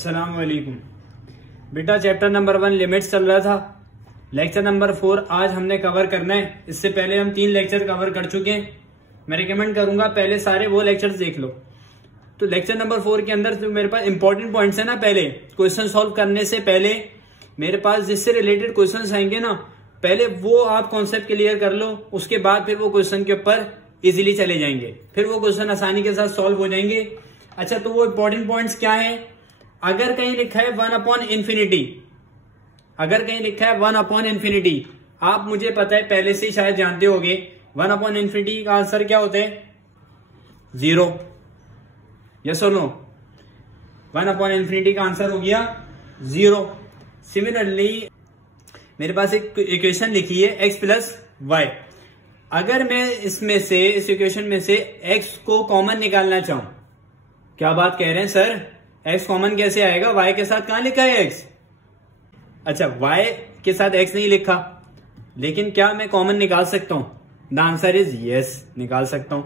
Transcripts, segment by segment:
अस्सलाम वालेकुम। बेटा चैप्टर नंबर 1 लिमिट्स चल रहा था, लेक्चर नंबर 4 आज हमने कवर करना है। इससे पहले हम 3 लेक्चर कवर कर चुके हैं। मैं रिकमेंड करूंगा पहले सारे वो लेक्चर्स देख लो। तो लेक्चर नंबर 4 के अंदर जो मेरे पास इंपॉर्टेंट पॉइंट्स है ना, पहले क्वेश्चन सॉल्व करने से पहले मेरे पास जिससे रिलेटेड क्वेश्चन आएंगे ना, पहले वो आप कॉन्सेप्ट क्लियर कर लो, उसके बाद फिर वो क्वेश्चन के ऊपर इजीली चले जाएंगे, फिर वो क्वेश्चन आसानी के साथ सॉल्व हो जाएंगे। अच्छा, तो वो इंपॉर्टेंट पॉइंट्स क्या है? अगर कहीं लिखा है 1/infinity, अगर कहीं लिखा है 1/infinity, आप मुझे पता है पहले से ही शायद जानते होगे 1/infinity का आंसर क्या होता है? 0। यस और नो? 1/infinity का आंसर हो गया 0। सिमिलरली मेरे पास एक इक्वेशन लिखी है x प्लस वाई। अगर मैं इसमें से, इस इक्वेशन में से x को कॉमन निकालना चाहूं, क्या बात कह रहे हैं सर, x कॉमन कैसे आएगा? y के साथ कहां लिखा है x? अच्छा, y के साथ x नहीं लिखा, लेकिन क्या मैं कॉमन निकाल सकता हूं? द आंसर इज यस, निकाल सकता हूं।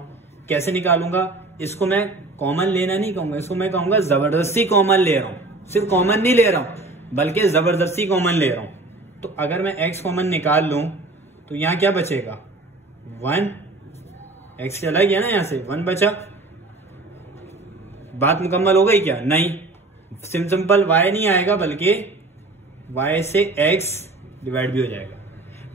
कैसे निकालूंगा? इसको मैं कॉमन लेना नहीं कहूंगा, इसको मैं कहूंगा जबरदस्ती कॉमन ले रहा हूं। सिर्फ कॉमन नहीं ले रहा हूं, बल्कि जबरदस्ती कॉमन ले रहा हूं। तो अगर मैं x कॉमन निकाल लूं तो यहां क्या बचेगा? 1। x चला गया ना, यहां से 1 बचा। बात मुकम्मल हो गई क्या? नहीं, सिंपल y नहीं आएगा, बल्कि y से x डिवाइड भी हो जाएगा।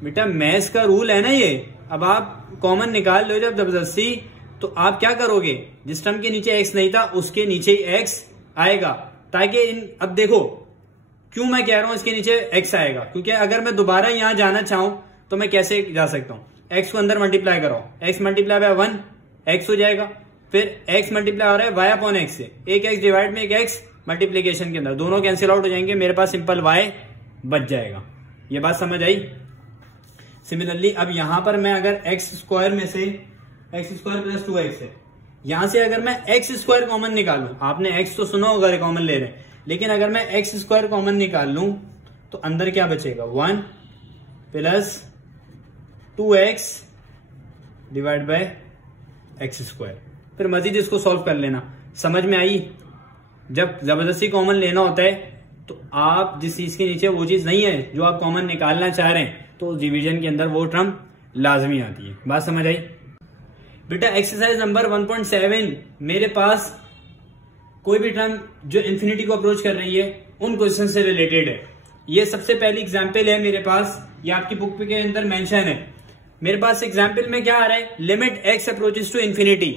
बेटा मैथ्स का रूल है ना ये। अब आप कॉमन निकाल लो जब जबरदस्ती, तो आप क्या करोगे? जिस टर्म के नीचे x नहीं था उसके नीचे ही x आएगा, ताकि अब देखो क्यों मैं कह रहा हूं इसके नीचे x आएगा, क्योंकि अगर मैं दोबारा यहां जाना चाहूं तो मैं कैसे जा सकता हूं? x को अंदर मल्टीप्लाई करो, x मल्टीप्लाई बाय 1 x हो जाएगा, फिर x मल्टीप्लाई हो रहा है y अपॉन x से, एक x डिवाइड में एक x मल्टीप्लीकेशन के अंदर, दोनों कैंसिल आउट हो जाएंगे, मेरे पास सिंपल y बच जाएगा। ये बात समझ आई? सिमिलरली अब यहां पर मैं अगर x स्क्वायर में से x स्क्वायर प्लस 2x है, यहां से अगर मैं x स्क्वायर कॉमन निकालूं, आपने x तो सुना होगा कॉमन ले रहे हैं, लेकिन अगर मैं x स्क्वायर कॉमन निकाल लूं तो अंदर क्या बचेगा? 1 plus 2x divide by x square. फिर मजीद इसको सॉल्व कर लेना। समझ में आई? जब जबरदस्ती कॉमन लेना होता है तो आप जिस चीज के नीचे वो चीज नहीं है जो आप कॉमन निकालना चाह रहे हैं, तो डिवीजन के अंदर वो टर्म लाजमी आती है। बात समझ आई? बेटा एक्सरसाइज नंबर 1.7 मेरे पास कोई भी टर्म जो इन्फिनिटी को अप्रोच कर रही है उन क्वेश्चन से रिलेटेड है। ये सबसे पहली एग्जाम्पल है मेरे पास, ये आपकी बुक के अंदर मेंशन है। मेरे पास एग्जाम्पल में क्या आ रहा है? Limit x approaches to infinity,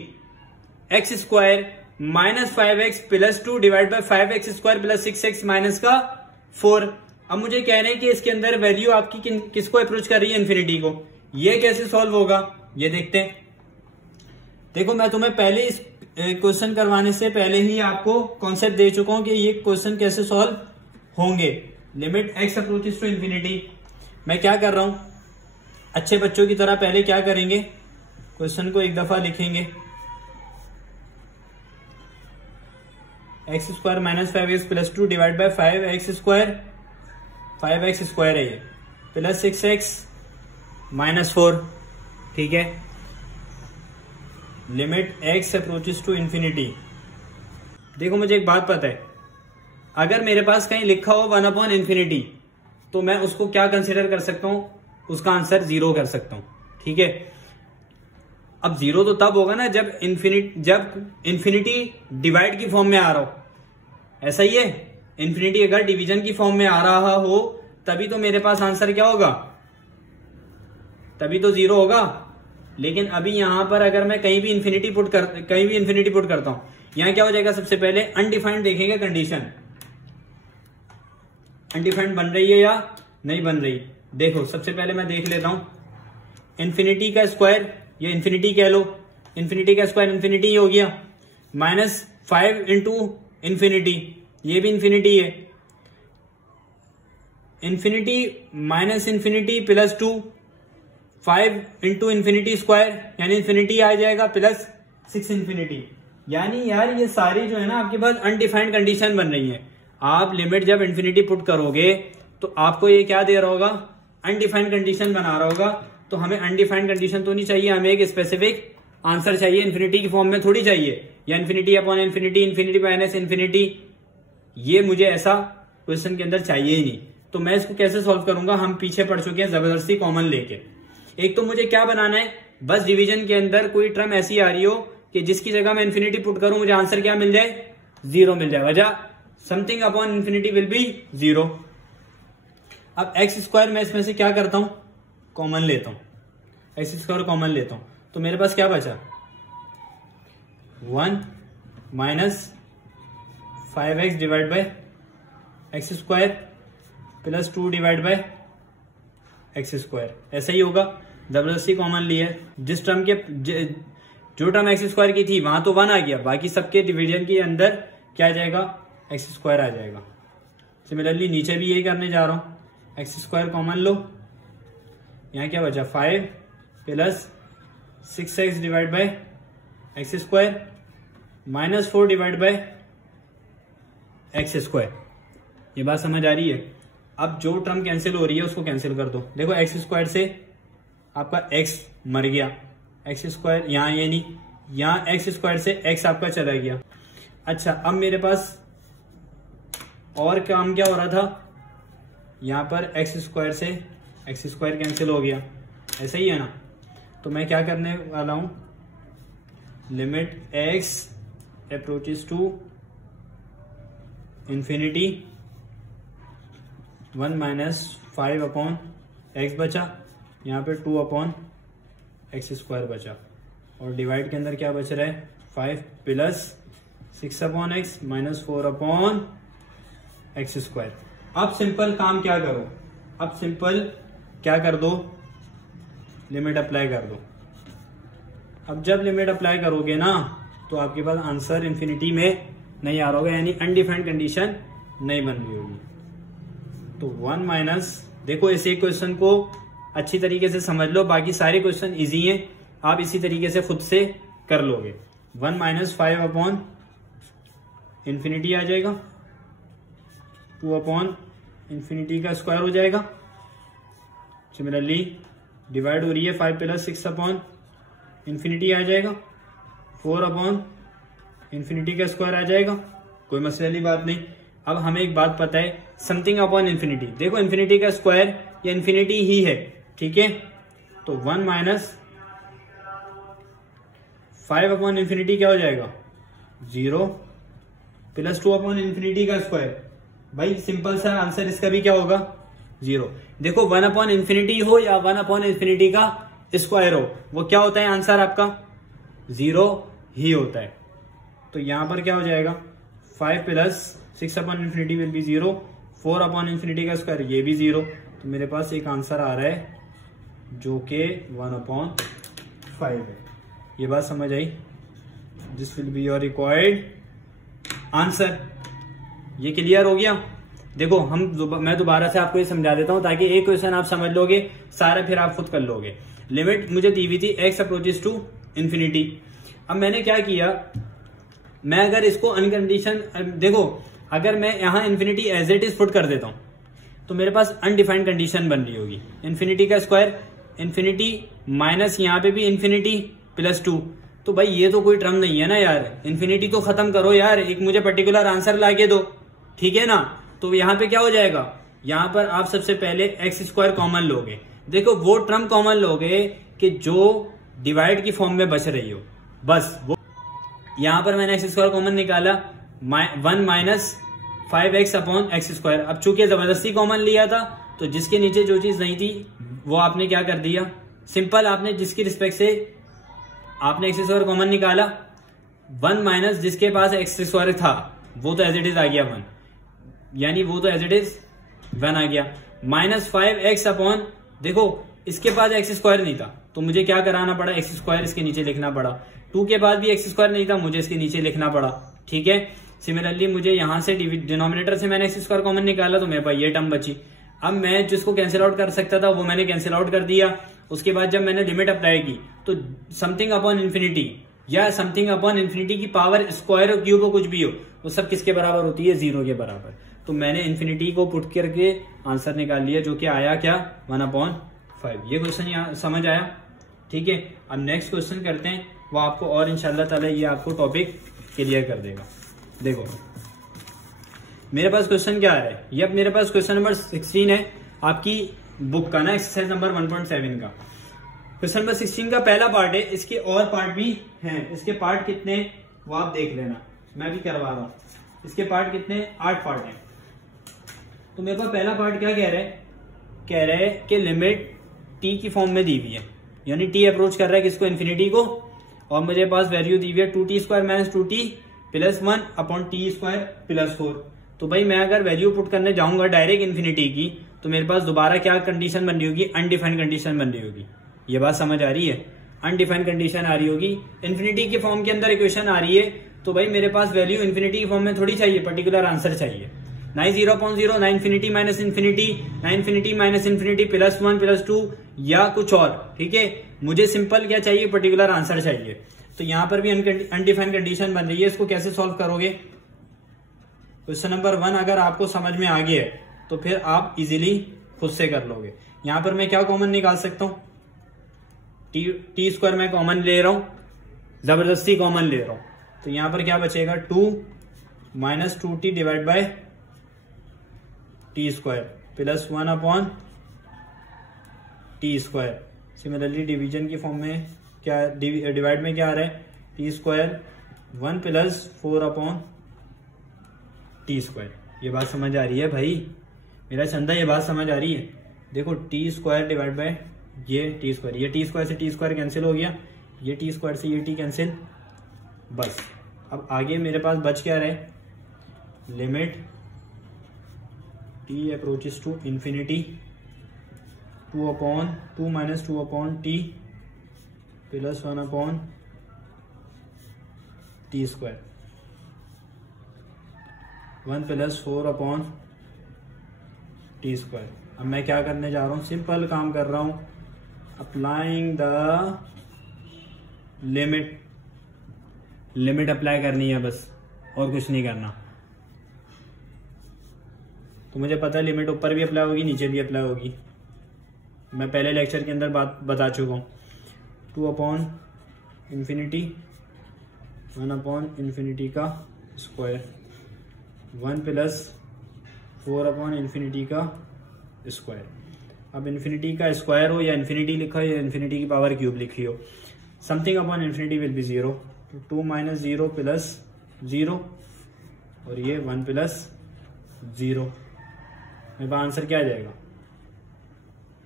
x square minus 5x plus 2 divide by 5x square plus 6x minus का 4। अब मुझे कह रहे हैं कि इसके अंदर वैल्यू आपकी किसको अप्रोच कर रही है? इन्फिनिटी को। ये कैसे सॉल्व होगा ये देखते हैं। देखो मैं तुम्हें पहले इस क्वेश्चन करवाने से पहले ही आपको कॉन्सेप्ट दे चुका हूं कि ये क्वेश्चन कैसे सॉल्व होंगे। Limit x approaches to infinity, मैं क्या कर रहा हूं? अच्छे बच्चों की तरह पहले क्या करेंगे? क्वेश्चन को एक दफा लिखेंगे, x square minus 5x plus 2 divide by 5x square, 5x square है ये, प्लस 6x माइनस 4। ठीक है, limit x approaches to infinity. देखो मुझे एक बात पता है, अगर मेरे पास कहीं लिखा हो 1/infinity तो मैं उसको क्या कंसिडर कर सकता हूं? उसका आंसर 0 कर सकता हूं। ठीक है, अब 0 तो तब होगा ना जब इन्फिनिटी डिवाइड की फॉर्म में आ रहा हो। ऐसा ही है, इन्फिनिटी अगर डिवीजन की फॉर्म में आ रहा हो तभी तो मेरे पास आंसर क्या होगा? तभी तो 0 होगा। लेकिन अभी यहां पर अगर मैं कहीं भी इन्फिनिटी पुट करता हूं, यहां क्या हो जाएगा? सबसे पहले अनडिफाइंड देखेंगे कंडीशन, अनडिफाइंड बन रही है या नहीं बन रही। देखो सबसे पहले मैं देख लेता हूं, इन्फिनिटी का स्क्वायर, ये इन्फिनिटी कह लो, इन्फिनिटी का स्क्वायर इन्फिनिटी ही हो गया, माइनस 5 इंटू इन्फिनिटी, ये भी इन्फिनिटी है, infinity minus infinity plus 2, 5 into infinity square यानी इन्फिनिटी आ जाएगा, प्लस 6 इन्फिनिटी। यानी यार ये सारी जो है ना आपके पास अनडिफाइंड कंडीशन बन रही है। आप लिमिट जब इन्फिनिटी पुट करोगे तो आपको ये क्या दे रहा होगा? अनडिफाइंड कंडीशन बना रहा होगा। तो हमें अनडिफाइंड कंडीशन तो नहीं चाहिए, हमें एक स्पेसिफिक आंसर चाहिए, इन्फिनिटी की फॉर्म में थोड़ी चाहिए, या infinity upon infinity, infinity minus infinity, ये मुझे ऐसा क्वेश्चन के अंदर चाहिए ही नहीं। तो मैं इसको कैसे सॉल्व करूंगा, हम पीछे पढ़ चुके हैं जबरदस्ती कॉमन लेके। एक तो मुझे क्या बनाना है, बस डिवीजन के अंदर कोई टर्म ऐसी आ रही हो कि जिसकी जगह मैं इन्फिनिटी पुट करूं मुझे आंसर क्या मिल जाए, 0 मिल जाए। वजह something upon infinity will be 0। अब एक्स स्क्वायर मैं इसमें से क्या करता हूं, कॉमन लेता हूं, एक्स स्क्वायर कॉमन लेता हूं, तो मेरे पास क्या बचा 1 minus 5x divide by x square plus 2 divide bye x square. ऐसा ही होगा, जबरदस्ती कॉमन लिया है। जिस टर्म के जो टर्म एक्स स्क्वायर की थी वहां तो 1 आ गया, बाकी सबके डिवीजन के अंदर क्या आ जाएगा, एक्स स्क्वायर आ जाएगा। सिमिलरली नीचे भी यही करने जा रहा हूं, एक्स स्क्वायर कॉमन लो, यहां क्या बचा 5 plus 6x divide by x square minus 4 divide by x square. ये बात समझ आ रही है। अब जो टर्म कैंसिल हो रही है उसको कैंसिल कर दो। देखो एक्स स्क्वायर से आपका x मर गया, एक्स स्क्वायर यहां, ये नहीं, यहां एक्स स्क्वायर से x आपका चला गया। अच्छा अब मेरे पास और काम क्या हो रहा था, यहां पर एक्स स्क्वायर से एक्स स्क्वायर कैंसिल हो गया, ऐसा ही है ना। तो मैं क्या करने वाला हूं, limit x approaches to infinity 1 minus 5 upon x बचा, यहाँ पे 2 अपॉन एक्स स्क्वायर बचा, और डिवाइड के अंदर क्या बच रहा है 5 plus 6 upon x minus 4 upon x square. अब सिंपल काम क्या करो, अब सिंपल क्या कर दो, लिमिट अप्लाई कर दो। अब जब लिमिट अप्लाई करोगे ना तो आपके पास आंसर इंफिनिटी में नहीं आ रहा होगा, यानी अनडिफाइंड कंडीशन नहीं बन रही होगी। तो 1 माइनस, देखो इसे क्वेश्चन को अच्छी तरीके से समझ लो, बाकी सारे क्वेश्चन इजी हैं, आप इसी तरीके से खुद से कर लोगे। 1 माइनस 5 अपॉन इंफिनिटी आ जाएगा, 2 अपॉन इंफिनिटी का स्क्वायर हो जाएगा। सिमिलरली डिवाइड हो रही है 5 प्लस 6 अपॉन इंफिनिटी आ जाएगा, 4 अपॉन इंफिनिटी का स्क्वायर आ जाएगा, कोई मसले वाली बात नहीं। अब हमें एक बात पता है, समथिंग अपॉन इंफिनिटी, देखो इंफिनिटी का स्क्वायर या इंफिनिटी ही है, ठीक है। तो 1 माइनस 5 अपॉन इंफिनिटी क्या हो जाएगा 0 प्लस 2 अपॉन इंफिनिटी का स्क्वायर। भाई सिंपल सा आंसर इसका भी क्या होगा 0। देखो 1 अपॉन इंफिनिटी हो या 1 अपॉन इंफिनिटी का स्क्वायर हो, वो क्या होता है आंसर आपका 0 ही होता है। तो यहां पर क्या हो जाएगा 5 plus 6 upon infinity will be 0, 4 upon infinity का स्क्वायर ये भी 0। तो मेरे पास एक आंसर आ रहा है जो कि 1/5 है। ये बात समझ आई, this will be your required answer. ये क्लियर हो गया। देखो मैं दोबारा से आपको ये समझा देता हूं ताकि एक क्वेश्चन आप समझ लोगे, सारा फिर आप खुद कर लोगे। लिमिट मुझे दी हुई थी x अप्रोचेस टू इंफिनिटी। अब मैंने क्या किया, मैं अगर इसको अनकंडीशन, देखो अगर मैं यहां infinity as it is put कर देता हूं तो मेरे पास अनडिफाइंड कंडीशन बन रही होगी। इंफिनिटी का स्क्वायर इंफिनिटी माइनस यहां पे भी इंफिनिटी प्लस 2, तो भाई ये तो कोई टर्म नहीं है ना यार, इंफिनिटी तो खत्म करो यार, एक मुझे पर्टिकुलर आंसर लाके दो, ठीक है ना। तो यहां पे क्या हो जाएगा, यहां पर आप सबसे पहले एक्स स्क्वायर कॉमन लोगे। देखो वो टर्म कॉमन लोगे कि जो डिवाइड की फॉर्म में बच रही हो, बस वो। यहां पर मैंने एक्स स्क्वायर कॉमन निकाला, 1 minus 5x upon x square. अब चूंकि जबरदस्ती कॉमन लिया था तो जिसके नीचे जो चीज नहीं थी वो आपने क्या कर दिया, सिंपल आपने जिसकी रिस्पेक्ट से आपने एक्स स्क्वायर कॉमन निकाला, 1 माइनस जिसके पास एक्स स्क्वायर था वो तो एज इट इज आ गया 1, यानी वो तो एज इट इज 1 आ गया। माइनस 5x अपॉन, देखो इसके पास एक्स स्क्वायर नहीं था तो मुझे क्या कराना पड़ा, एक्स स्क्वायर इसके नीचे लिखना पड़ा। 2 के बाद भी एक्स स्क्वायर नहीं था, मुझे इसके नीचे लिखना पड़ा, ठीक है। सिमिलरली मुझे यहां से डिनोमिनेटर से मैंने एक्स स्क्वायर कॉमन निकाला तो मेरे पास ये टर्म बची। अब मैं जिसको कैंसिल आउट कर सकता था वो मैंने कैंसिल आउट कर दिया। उसके बाद जब मैंने लिमिट अप्लाई की तो समथिंग अपॉन इन्फिनिटी या समथिंग अपॉन इन्फिनिटी की पावर स्क्वायर हो, क्यूब हो, कुछ भी हो, वो सब किसके बराबर होती है 0 के बराबर। तो मैंने इन्फिनिटी को पुट करके आंसर निकाल लिया जो कि आया क्या 1/5। ये क्वेश्चन समझ आया, ठीक है। अब नेक्स्ट क्वेश्चन करते हैं, वो आपको और इंशाल्लाह ताला ये आपको टॉपिक क्लियर कर देगा। देखो मेरे पास क्वेश्चन क्या आ रहा है, ये अब मेरे पास क्वेश्चन नंबर 16 है आपकी बुक का ना, एक्सरसाइज नंबर 1.7 का। क्वेश्चन नंबर 16 का पहला पार्ट है, इसके और पार्ट भी हैं। इसके पार्ट कितने वो आप देख लेना, मैं भी करवा रहा हूँ। इसके पार्ट कितने, 8 पार्ट हैं। तो मेरे पास पहला पार्ट क्या कह रहे हैं कि लिमिट टी की फॉर्म में दी हुई है, यानी टी अप्रोच कर रहा है किसको, इन्फिनिटी को, और मुझे पास वैल्यू दी हुई है 2t² - 2t + 1 अपॉन t² + 4। तो भाई मैं अगर वैल्यू पुट करने जाऊंगा डायरेक्ट इन्फिनिटी की, तो मेरे पास दोबारा क्या कंडीशन बन रही होगी, अनडिफाइंड कंडीशन बन रही होगी। ये बात समझ आ रही है, अनडिफाइंड कंडीशन आ रही होगी। इन्फिनिटी के फॉर्म के अंदर इक्वेशन आ रही है, तो भाई मेरे पास वैल्यू इन्फिनिटी की फॉर्म में थोड़ी चाहिए, पर्टिकुलर आंसर चाहिए। ना 0.0, ना इन्फिनिटी माइनस इन्फिनिटी, ना इन्फिनिटी माइनस इन्फिनिटी +1 +2 या कुछ और। ठीक है, मुझे सिंपल क्या चाहिए, पर्टिकुलर आंसर चाहिए। तो यहां पर भी अनडिफाइंड कंडीशन बन रही है, इसको कैसे सॉल्व करोगे। क्वेश्चन नंबर 1 अगर आपको समझ में आ गया है तो फिर आप इजीली खुद से कर लोगे। यहां पर मैं क्या कॉमन निकाल सकता हूं, t² मैं कॉमन ले रहा हूं, जबरदस्ती कॉमन ले रहा हूं। तो यहां पर क्या बचेगा, 2 - 2t divide by t² + 1 upon t²। Similarly division की फॉर्म में क्या, डिवाइड में क्या आ रहा है, t² 1 + 4 अपॉन t²। ये बात समझ आ रही है भाई मेरा चंदा, ये बात समझ आ रही है। देखो t² डिवाइड बाय ये t², ये t² से t² कैंसिल हो गया, ये t² से ये t कैंसिल। बस अब आगे मेरे पास बच क्या रहे, limit t approaches to infinity 2 - 2 upon t + 1 upon t², 1 + 4 upon t²। अब मैं क्या करने जा रहा हूं, सिंपल काम कर रहा हूं, अप्लाइंग द लिमिट अप्लाई करनी है बस, और कुछ नहीं करना। तो मुझे पता है लिमिट ऊपर भी अप्लाई होगी, नीचे भी अप्लाई होगी। मैं पहले लेक्चर के अंदर बात बता चुका हूं। 2 अपॉन इन्फिनिटी 1 अपॉन इन्फिनिटी का स्क्वायर, 1 + 4 अपॉन इन्फिनिटी का स्क्वायर। अब इन्फिनिटी का स्क्वायर हो या इन्फिनिटी लिखा हो या इन्फिनिटी की पावर क्यूब लिखी हो, something upon infinity will be 0। तो 2 - 0 + 0 और ये 1 + 0, मेरे पास आंसर क्या आ जाएगा,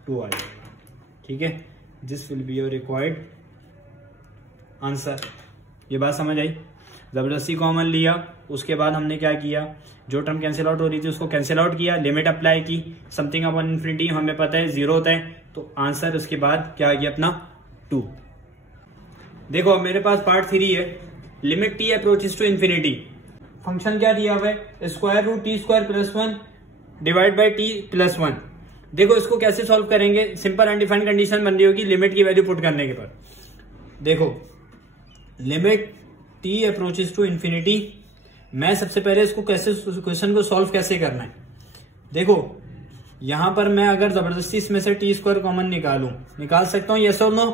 2 आ जाएगा। ठीक है, this will be your required answer. ये बात समझ आई, जबरदस्ती कॉमन लिया, उसके बाद हमने क्या किया, जो टर्म कैंसिल आउट हो रही थी उसको कैंसिल आउट किया, लिमिट अप्लाई की, समथिंग अपॉन इन्फिनिटी हमें पता है 0 होता है, तो आंसर उसके बाद क्या आ गया अपना 2। देखो अब मेरे पास पार्ट 3 है, limit t approaches to infinity. Function क्या दिया हुआ है, √t² + 1 डिवाइड बाय t + 1। देखो इसको कैसे सॉल्व करेंगे, सिंपल अनडिफाइंड कंडीशन बन रही होगी लिमिट की वैल्यू पुट करने के बाद। देखो limit t approaches to infinity, मैं सबसे पहले इसको कैसे, क्वेश्चन को सॉल्व कैसे करना है। देखो यहां पर मैं अगर जबरदस्ती इसमें से t² कॉमन निकाल सकता हूं, यस और नो।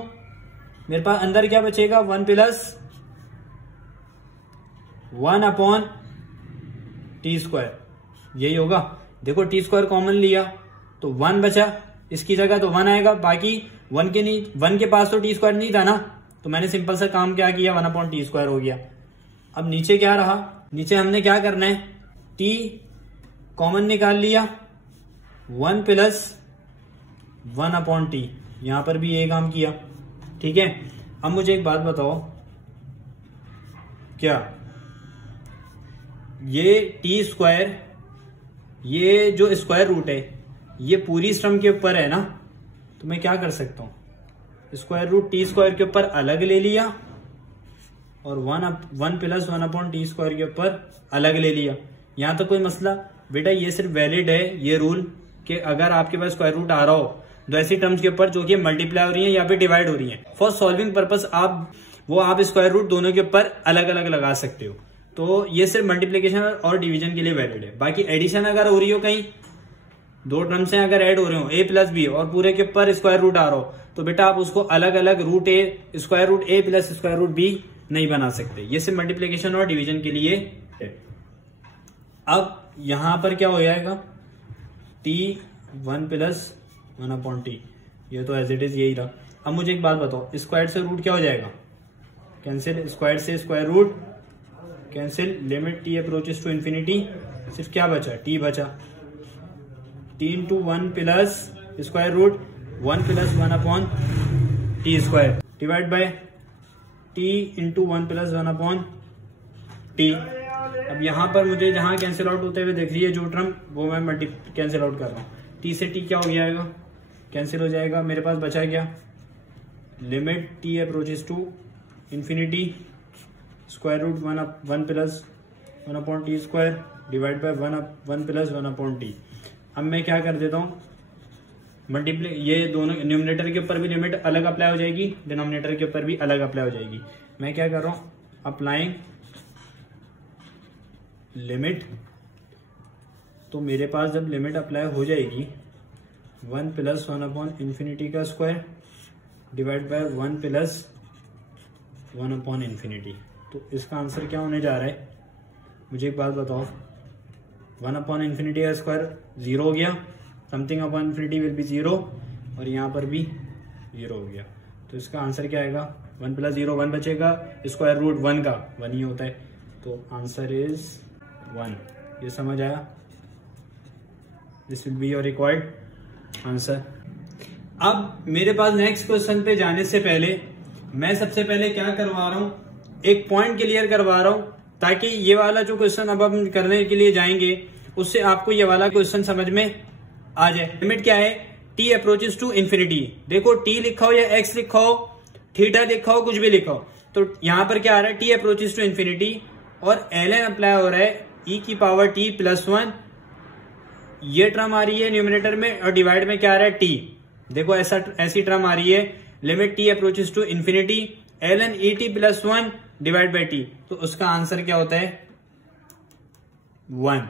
मेरे पास अंदर क्या बचेगा, 1 + 1 अपॉन t², यही होगा। देखो t² कॉमन लिया तो 1 बचा, इसकी जगह तो 1 आएगा, बाकी 1 के पास तो t² नहीं था ना, तो मैंने सिंपल सा काम क्या किया, 1 अपॉन t² हो गया। अब नीचे क्या रहा, नीचे हमने क्या करना है, t कॉमन निकाल लिया, 1 + 1 अपॉन t, यहां पर भी ये काम किया। ठीक है, अब मुझे एक बात बताओ, क्या ये t², ये जो स्क्वायर रूट है ये पूरी स्टर्म के ऊपर है ना, तो मैं क्या कर सकता हूं, स्क्वायर रूट t² के ऊपर अलग ले लिया और 1 + 1 अपॉन t² के ऊपर अलग ले लिया। यहां तो कोई मसला बेटा, ये सिर्फ वैलिड है ये रूल कि अगर आपके पास स्क्वायर रूट आ रहा हो दो ऐसी टर्म्स के ऊपर जो कि मल्टीप्लाई हो रही है या फिर डिवाइड हो रही है, फॉर सॉल्विंग पर्पस आप स्क्वायर रूट दोनों के ऊपर अलग अलग लगा सकते हो। तो ये सिर्फ मल्टीप्लीकेशन और डिवीजन के लिए वैलिड है। बाकी एडिशन अगर हो रही हो, कहीं दो टर्म्स हैं अगर ऐड हो रहे हो a + b और पूरे के ऊपर स्क्वायर रूट आ रहा हो, तो बेटा आप उसको अलग अलग square root a + square root b नहीं बना सकते। ये सिर्फ मल्टीप्लीकेशन और डिवीजन के लिए है। अब यहां पर क्या हो जाएगा, टी 1 प्लस 1/t, ये तो एज इट इज यही रहा। अब मुझे एक बात बताओ, स्क्वायर से रूट क्या हो जाएगा, कैंसिल, स्क्वायर से square root cancel, limit t approaches to infinity, सिर्फ क्या बचा, टी बचा, t into 1 plus square root 1 plus 1/t square divide by t into 1 plus 1/t। अब यहां पर मुझे जहां कैंसिल आउट होते हुए देख रही है जो टर्म, वो मैं कैंसिल आउट कर रहा हूं। टी से टी क्या हो जाएगा, कैंसिल हो जाएगा, मेरे पास बचा क्या, limit t approaches to infinity square root 1 plus 1/t square divide by 1 plus 1/t। अब मैं क्या कर देता हूं, मल्टीप्लाई, ये दोनों न्यूमरेटर के ऊपर भी लिमिट अलग अप्लाई हो जाएगी, डिनोमिनेटर के ऊपर भी अलग अप्लाई हो जाएगी। मैं क्या कर रहा हूं, अप्लाइंग लिमिट, तो मेरे पास जब लिमिट अप्लाई हो जाएगी 1 प्लस 1/इन्फिनिटी का स्क्वायर डिवाइड बाय 1 प्लस 1/इन्फिनिटी, तो इसका आंसर क्या होने जा रहा है, मुझे एक बात बताओ, 1/इन्फिनिटी का स्क्वायर 0 हो गया, something upon infinity will be 0, और यहाँ पर भी 0 हो गया, तो इसका आंसर क्या आएगा, 1 प्लस 0 1 बचेगा, स्क्वायर रूट 1 का 1 ही होता है, तो आंसर इज 1। ये समझ आया, this will be your required answer. अब मेरे पास नेक्स्ट क्वेश्चन पे जाने से पहले मैं सबसे पहले क्या करवा रहा हूं, एक पॉइंट क्लियर करवा रहा हूं, ताकि ये वाला जो क्वेश्चन अब हम करने के लिए जाएंगे उससे आपको ये वाला क्वेश्चन समझ में आ जाए। लिमिट क्या है, टी अप्रोचेस टू इन्फिनिटी, देखो टी लिखा हो या एक्स लिखा हो, थीटा लिखा हो, कुछ भी लिखा हो, तो यहां पर क्या आ रहा है, टी अप्रोचेस टू इन्फिनिटी, और ln अप्लाई हो रहा है e की पावर t प्लस 1, ये टर्म आ रही है न्यूमरेटर में, और डिवाइड में क्या आ रहा है, t, देखो ऐसी टर्म आ रही है, limit t approaches to infinity ln et plus 1 divide by t, तो उसका आंसर क्या होता है 1,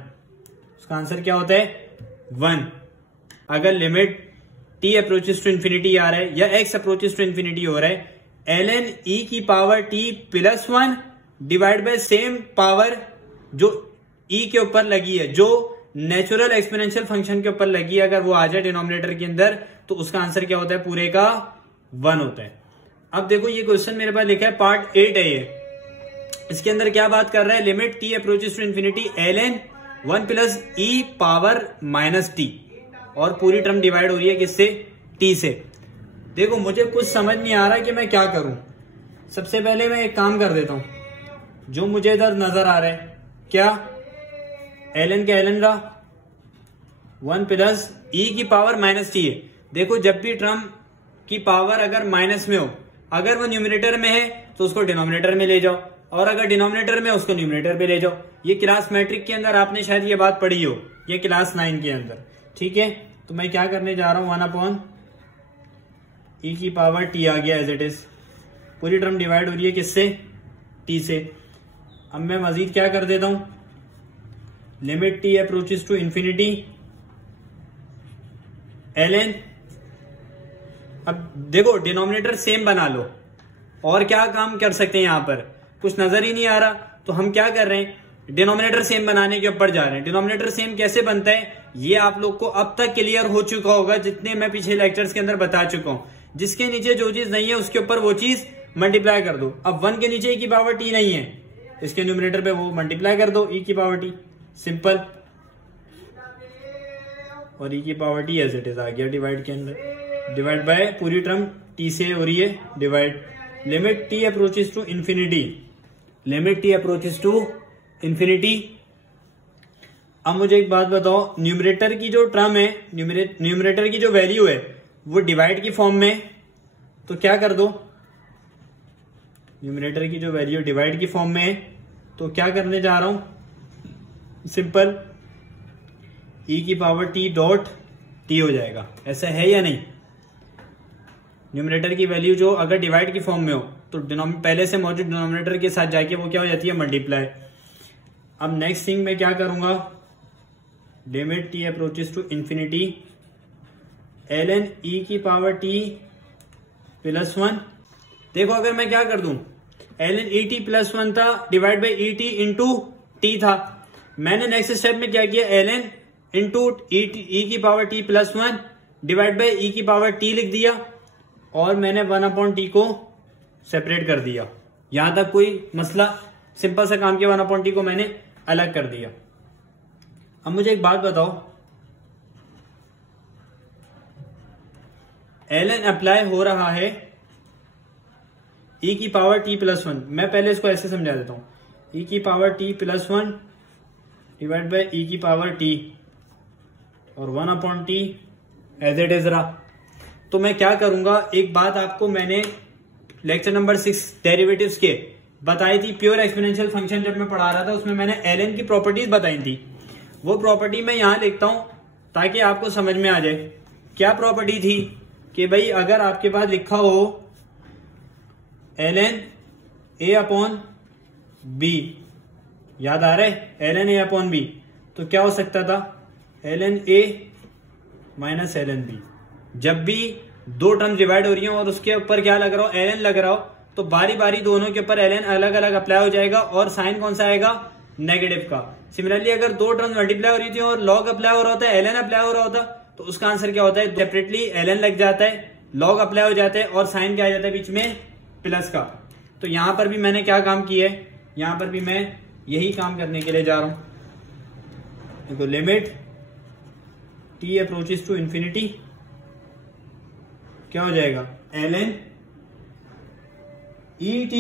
उसका आंसर क्या होता है 1। अगर limit t approaches to infinity आ रहा है या x अप्रोचेस टू इन्फिनिटी हो रहा है, ln e की power t plus 1 divide by same power जो e के ऊपर लगी है, जो नेचुरल एक्सपोनेंशियल फंक्शन के ऊपर लगी है, अगर वो आ जाए डिनोमिनेटर के अंदर, तो उसका आंसर क्या होता है, पूरे का 1 होता है। अब देखो ये क्वेश्चन मेरे पास लिखा है पार्ट 8 है ये, इसके अंदर क्या बात कर रहा है, limit t approaches to infinity ln 1 plus e power minus t, और पूरी टर्म डिवाइड हो रही है किससे, t से। देखो मुझे कुछ समझ नहीं आ रहा कि मैं क्या करूं। सबसे पहले मैं एक काम कर देता हूं, जो मुझे इधर नजर आ रहा है, क्या ln का ln रहा, 1 प्लस e की पावर माइनस t है। देखो जब भी टर्म की पावर अगर माइनस में हो, अगर वो न्यूमरेटर में है तो उसको डिनोमिनेटर में ले जाओ, और अगर डिनोमिनेटर में उसको न्यूमरेटर पे ले जाओ। ये क्लास मैट्रिक के अंदर आपने शायद ये बात पढ़ी हो, ये क्लास 9 के अंदर, ठीक है। तो मैं क्या करने जा रहा हूं, 1/e की पावर t आ गया एज इट इज, पूरी टर्म डिवाइड हो रही है किससे, t से। अब मैं मजीद क्या कर देता हूं, limit t approaches to infinity ln, अब देखो डिनोमिनेटर सेम बना लो, और क्या काम कर सकते हैं, यहां पर कुछ नजर ही नहीं आ रहा, तो हम क्या कर रहे हैं, डिनोमिनेटर सेम बनाने के ऊपर जा रहे हैं। डिनोमिनेटर सेम कैसे बनता है, ये आप लोग को अब तक क्लियर हो चुका होगा, जितने मैं पिछले लेक्चर्स के अंदर बता चुका हूं। जिसके नीचे जो चीज नहीं है उसके ऊपर वो चीज मल्टीप्लाई कर दो। अब 1 के नीचे e की पावर t नहीं है, इसके न्यूमरेटर पे वो मल्टीप्लाई कर दो, e की पावर t, सिंपल, और e की power t as it is आ गया डिवाइड के अंदर, डिवाइड बाय पूरी टर्म t से हो रही है divide, limit t approaches to infinity, limit t approaches to infinity. अब मुझे एक बात बताओ, न्यूमरेटर की जो टर्म है, न्यूमरेटर की जो वैल्यू है वो डिवाइड की फॉर्म में, तो क्या कर दो, न्यूमरेटर की जो वैल्यू डिवाइड की फॉर्म में है, तो क्या करने जा रहा हूं, सिंपल e की पावर t डॉट t हो जाएगा। ऐसा है या नहीं, न्यूमरेटर की वैल्यू जो अगर डिवाइड की फॉर्म में हो तो पहले से मौजूद डिनोमिनेटर के साथ जाके वो क्या हो जाती है, मल्टीप्लाई। अब नेक्स्ट थिंग मैं क्या करूंगा, limit t approaches to infinity ln e की पावर t प्लस 1। देखो अगर मैं क्या कर दूं, ln et प्लस 1 था divide by et into t था, मैंने नेक्स्ट स्टेप में क्या किया, ln इंटू ई की power t plus 1 divide by e की पावर टी लिख दिया और मैंने 1/t को सेपरेट कर दिया। यहां तक कोई मसला, सिंपल सा काम किया, 1/t को मैंने अलग कर दिया। अब मुझे एक बात बताओ, ln अप्लाई हो रहा है e की पावर t प्लस 1। मैं पहले इसको ऐसे समझा देता हूं, e की power t plus 1 divide by e की पावर t और 1/t एज इट इज रहा। तो मैं क्या करूंगा, एक बात आपको मैंने लेक्चर नंबर 6 डेरिवेटिव्स के बताई थी, प्योर एक्सपोनेंशियल फंक्शन जब मैं पढ़ा रहा था उसमें मैंने ln की प्रॉपर्टीज बताई थी। वो प्रॉपर्टी मैं यहां लिखता हूं ताकि आपको समझ में आ जाए। क्या प्रॉपर्टी थी कि भाई अगर आपके पास लिखा हो ln a/b, याद आ रहा है ln a/b, तो क्या हो सकता था ln a minus ln b। जब भी दो टर्म डिवाइड हो रही हो और उसके ऊपर क्या लग रहा हो, ln लग रहा हो, तो बारी बारी दोनों के ऊपर ln अलग अलग अप्लाई हो जाएगा और साइन कौन सा आएगा, नेगेटिव का। सिमिलरली अगर दो टर्म मल्टीप्लाई हो रही थी और लॉग अप्लाई हो रहा होता है, ln अप्लाई हो रहा होता, तो उसका आंसर क्या होता है, सेपरेटली ln लग जाता है, लॉग अप्लाई हो जाता है और साइन क्या आ जाता है बीच में, प्लस का। तो यहां पर भी मैंने क्या काम किया है, यहां पर भी मैं यही काम करने के लिए जा रहा हूं। देखो limit t approaches to infinity क्या हो जाएगा, ln et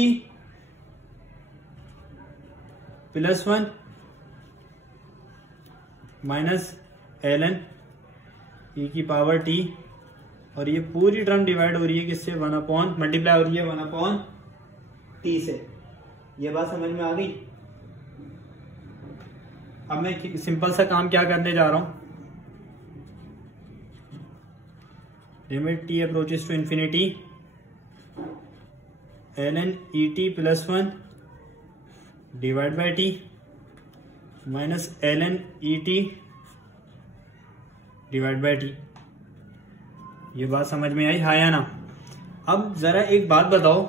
plus 1 minus ln e की पावर t, और ये पूरी टर्म डिवाइड हो रही है किससे, मल्टीप्लाई हो रही है 1/t से। ये बात समझ में आ गई। अब मैं सिंपल सा काम क्या करने जा रहा हूं, limit t approaches to infinity ln et plus 1 divide by t minus ln et divide by t। ये बात समझ में आई, हाँ या ना। अब जरा एक बात बताओ,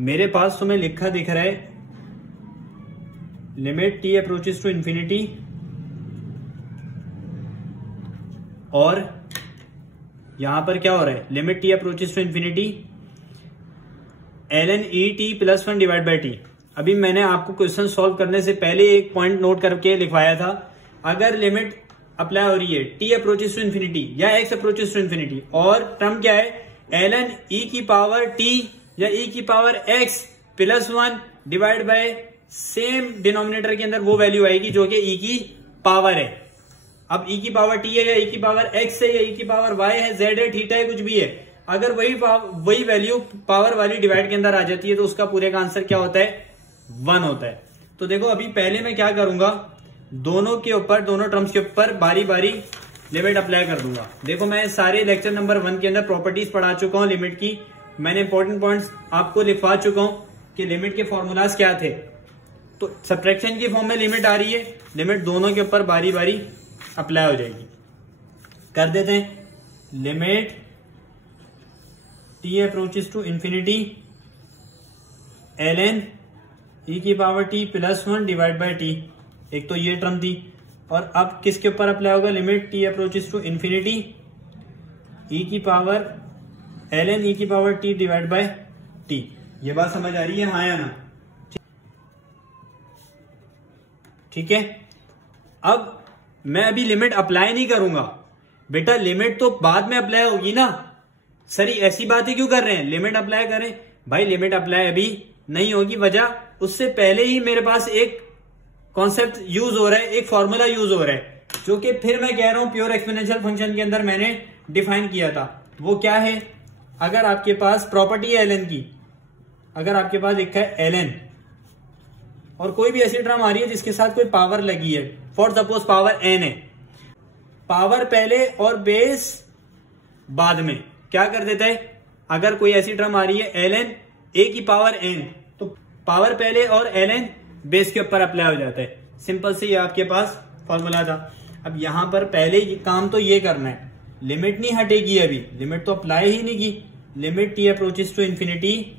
मेरे पास तुम्हें लिखा दिख रहा है limit t approaches to infinity और यहां पर क्या हो रहा है, limit t approaches to infinity ln et plus 1 divide by t। अभी मैंने आपको क्वेश्चन सॉल्व करने से पहले एक पॉइंट नोट करके लिखवाया था, अगर लिमिट अप्लाई हो रही है t अप्रोचेस टू इंफिनिटी या x अप्रोचेस टू इंफिनिटी और टर्म क्या है ln e की पावर t या e की power x plus 1 divide by same denominator के अंदर वो वैल्यू आएगी जो कि e की पावर है। अब e की पावर t है या e की पावर x है या e की पावर y है, z है, थीटा है, कुछ भी है, अगर वही वैल्यू पावर वाली डिवाइड के अंदर आ जाती है तो उसका पूरे का आंसर क्या होता है, 1 होता है। तो देखो अभी पहले मैं क्या करूंगा, दोनों टर्म्स के ऊपर बारी बारी लिमिट अप्लाई कर दूंगा। देखो मैं सारे लेक्चर नंबर 1 के अंदर प्रॉपर्टीज पढ़ा चुका हूं लिमिट की, मैंने इंपॉर्टेंट पॉइंट्स आपको लिखवा चुका हूं कि लिमिट के फॉर्मूलाज क्या थे। तो सब्ट्रैक्शन की फॉर्म में लिमिट आ रही है, लिमिट दोनों के ऊपर बारी बारी अप्लाई हो जाएगी। कर देते हैं, limit t approaches to infinity ln e की power t plus 1 divide by t, एक तो ये टर्म थी, और अब किसके ऊपर अप्लाई होगा, limit t approaches to infinity e की पावर ln e की power t divide by t। ये बात समझ आ रही है, हाँ या ना, ठीक है। अब मैं अभी लिमिट अप्लाई नहीं करूंगा बेटा, लिमिट तो बाद में अप्लाई होगी ना। सर ऐसी बातें क्यों कर रहे हैं, लिमिट अप्लाई करें भाई, लिमिट अप्लाई अभी नहीं होगी। वजह उससे पहले ही मेरे पास एक कॉन्सेप्ट यूज हो रहा है, एक फॉर्मूला यूज हो रहा है, जो कि फिर मैं कह रहा हूं प्योर एक्सपोनेंशियल फंक्शन के अंदर मैंने डिफाइन किया था। वो क्या है, अगर आपके पास प्रॉपर्टी है ln की, अगर आपके पास लिखा है ln और कोई भी ऐसी टर्म आ रही है जिसके साथ कोई पावर लगी है, फॉर सपोज पावर n है, पावर पहले और बेस बाद में, क्या कर देता है, अगर कोई ऐसी टर्म आ रही है ln a की पावर n, तो पावर पहले और ln बेस के ऊपर अप्लाई हो जाता है। सिंपल से ये आपके पास फॉर्मूला था। अब यहां पर पहले काम तो ये करना है, लिमिट नहीं हटेगी, अभी लिमिट तो अप्लाई ही नहीं की, limit t approaches to infinity.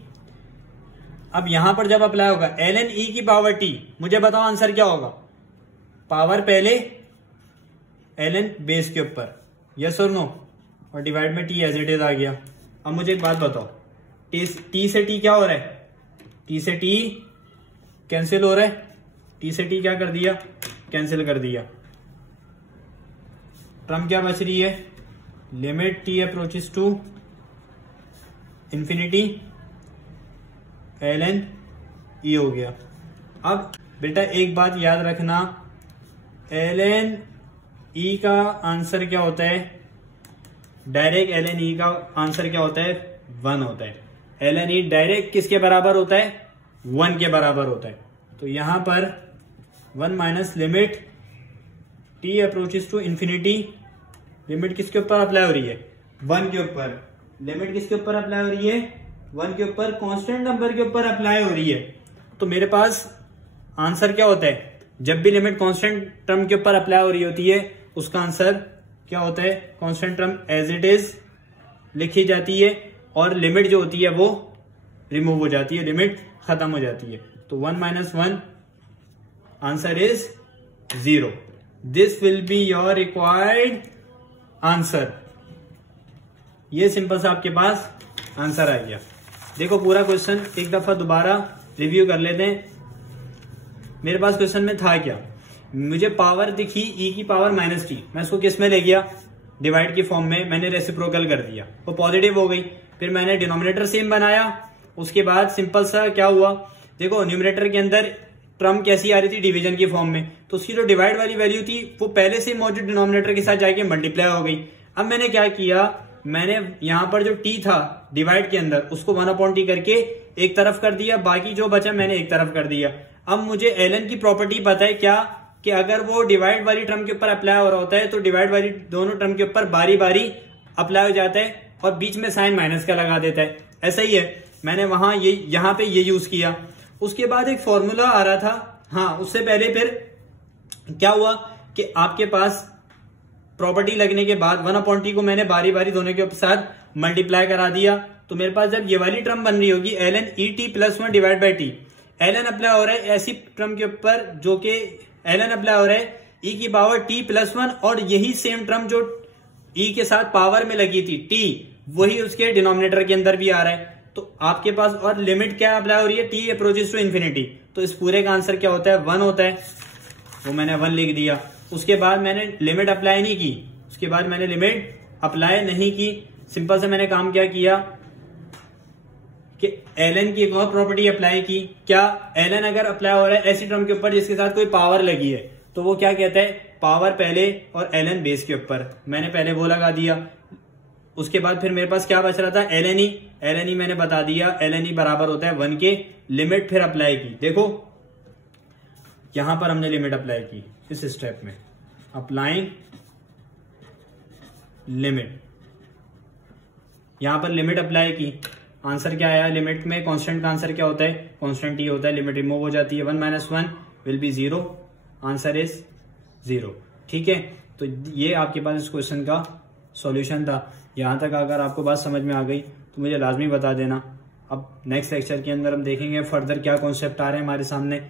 अब यहां पर जब अप्लाई होगा ln e की पावर t, मुझे बताओ आंसर क्या होगा, पावर पहले ln बेस के ऊपर, यस और नो, और डिवाइड में t एज इट इज आ गया। अब मुझे एक बात बताओ, t से t क्या हो रहा है, t से t कैंसिल हो रहा है, t से t क्या कर दिया, कैंसिल कर दिया। टर्म क्या बच रही है, limit t approaches to infinity ln e हो गया। अब बेटा एक बात याद रखना, ln e का आंसर क्या होता है, डायरेक्ट ln e का आंसर क्या होता है, 1 होता है। ln e डायरेक्ट किसके बराबर होता है, 1 के बराबर होता है। तो यहां पर 1 minus limit t approaches to infinity, limit किसके ऊपर अप्लाई हो रही है, 1 के ऊपर। लिमिट किसके ऊपर अप्लाई हो रही है, 1 के ऊपर, कांस्टेंट नंबर के ऊपर अप्लाई हो रही है। तो मेरे पास आंसर क्या होता है, जब भी लिमिट कांस्टेंट टर्म के ऊपर अप्लाई हो रही होती है उसका आंसर क्या होता है, constant term as it is लिखी जाती है और लिमिट जो होती है वो रिमूव हो जाती है, लिमिट खत्म हो जाती है। तो 1 minus 1 answer is 0। This will be your required answer. ये सिंपल सा आपके पास आंसर आ गया। देखो पूरा क्वेश्चन एक दफा दोबारा रिव्यू कर लेते हैं। मेरे पास क्वेश्चन में था क्या, मुझे पावर दिखी e की पावर माइनस टी, मैं इसको किस में ले गया, डिवाइड की फॉर्म में, मैंने रेसिप्रोकल कर दिया, वो पॉजिटिव हो गई। फिर मैंने डिनोमिनेटर सेम बनाया, उसके बाद सिंपल सा क्या हुआ, देखो न्यूमरेटर के अंदर टर्म कैसी आ रही थी, डिवीजन की फॉर्म में, तो उसकी जो डिवाइड वाली वैल्यू थी वो पहले से मौजूद डिनोमिनेटर के साथ जाके मल्टीप्लाई हो गई। अब मैंने क्या किया, मैंने यहां पर जो t था डिवाइड के अंदर उसको 1/t करके एक तरफ कर दिया, बाकी जो बचा मैंने एक तरफ कर दिया। अब मुझे ln की प्रॉपर्टी पता है क्या, कि अगर वो डिवाइड वाली टर्म के ऊपर अप्लाई हो रहा होता है तो डिवाइड वाली दोनों टर्म के ऊपर बारी बारी अप्लाई हो जाता है और बीच में साइन माइनस का लगा देता है। ऐसा ही है, मैंने वहां ये यहां पे ये यूज किया। उसके बाद एक फॉर्मूला आ रहा था, हाँ उससे पहले फिर क्या हुआ कि आपके पास प्रॉपर्टी लगने के बाद 1/t को मैंने बारी बारी दोनों के साथ मल्टीप्लाई करा दिया। तो मेरे पास जब ये वाली टर्म बन रही होगी ln et plus 1 divide by T, ln apply हो रहा है ऐसी टर्म के ऊपर जो कि ln अप्लाई हो रहा है e की पावर t प्लस 1, और यही सेम टर्म जो e के साथ पावर में लगी थी t, वही उसके डिनोमिनेटर के अंदर भी आ रहा है। तो आपके पास और लिमिट क्या अप्लाई हो रही है, t अप्रोचेस टू इंफिनिटी, तो इस पूरे का आंसर क्या होता है, 1 होता है, वो मैंने 1 लिख दिया। उसके बाद मैंने लिमिट अप्लाई नहीं की, उसके बाद मैंने लिमिट अप्लाई नहीं की, सिंपल से मैंने काम क्या किया कि ln की एक और प्रॉपर्टी अप्लाई की। क्या, ln अगर अप्लाई हो रहा है ऐसी टर्म के ऊपर जिसके साथ कोई पावर लगी है, तो वो क्या कहता है, पावर पहले और ln बेस के ऊपर, मैंने पहले वो लगा दिया। उसके बाद फिर मेरे पास क्या बच रहा था, ln e मैंने बता दिया, ln e बराबर होता है 1 के। लिमिट फिर अप्लाई की, देखो यहां पर हमने लिमिट अप्लाई की इस स्टेप में, अप्लाइंग लिमिट, यहां पर लिमिट अप्लाई की, आंसर क्या आया, लिमिट में कांस्टेंट का आंसर क्या होता है, कांस्टेंट ही होता है, लिमिट रिमूव हो जाती है, 1 minus 1 will be 0, answer is 0। ठीक है, तो ये आपके पास इस क्वेश्चन का सॉल्यूशन था। यहां तक अगर आपको बात समझ में आ गई तो मुझे लाजमी बता देना। अब नेक्स्ट लेक्चर के अंदर हम देखेंगे फर्दर क्या कॉन्सेप्ट आ रहे हैं हमारे सामने।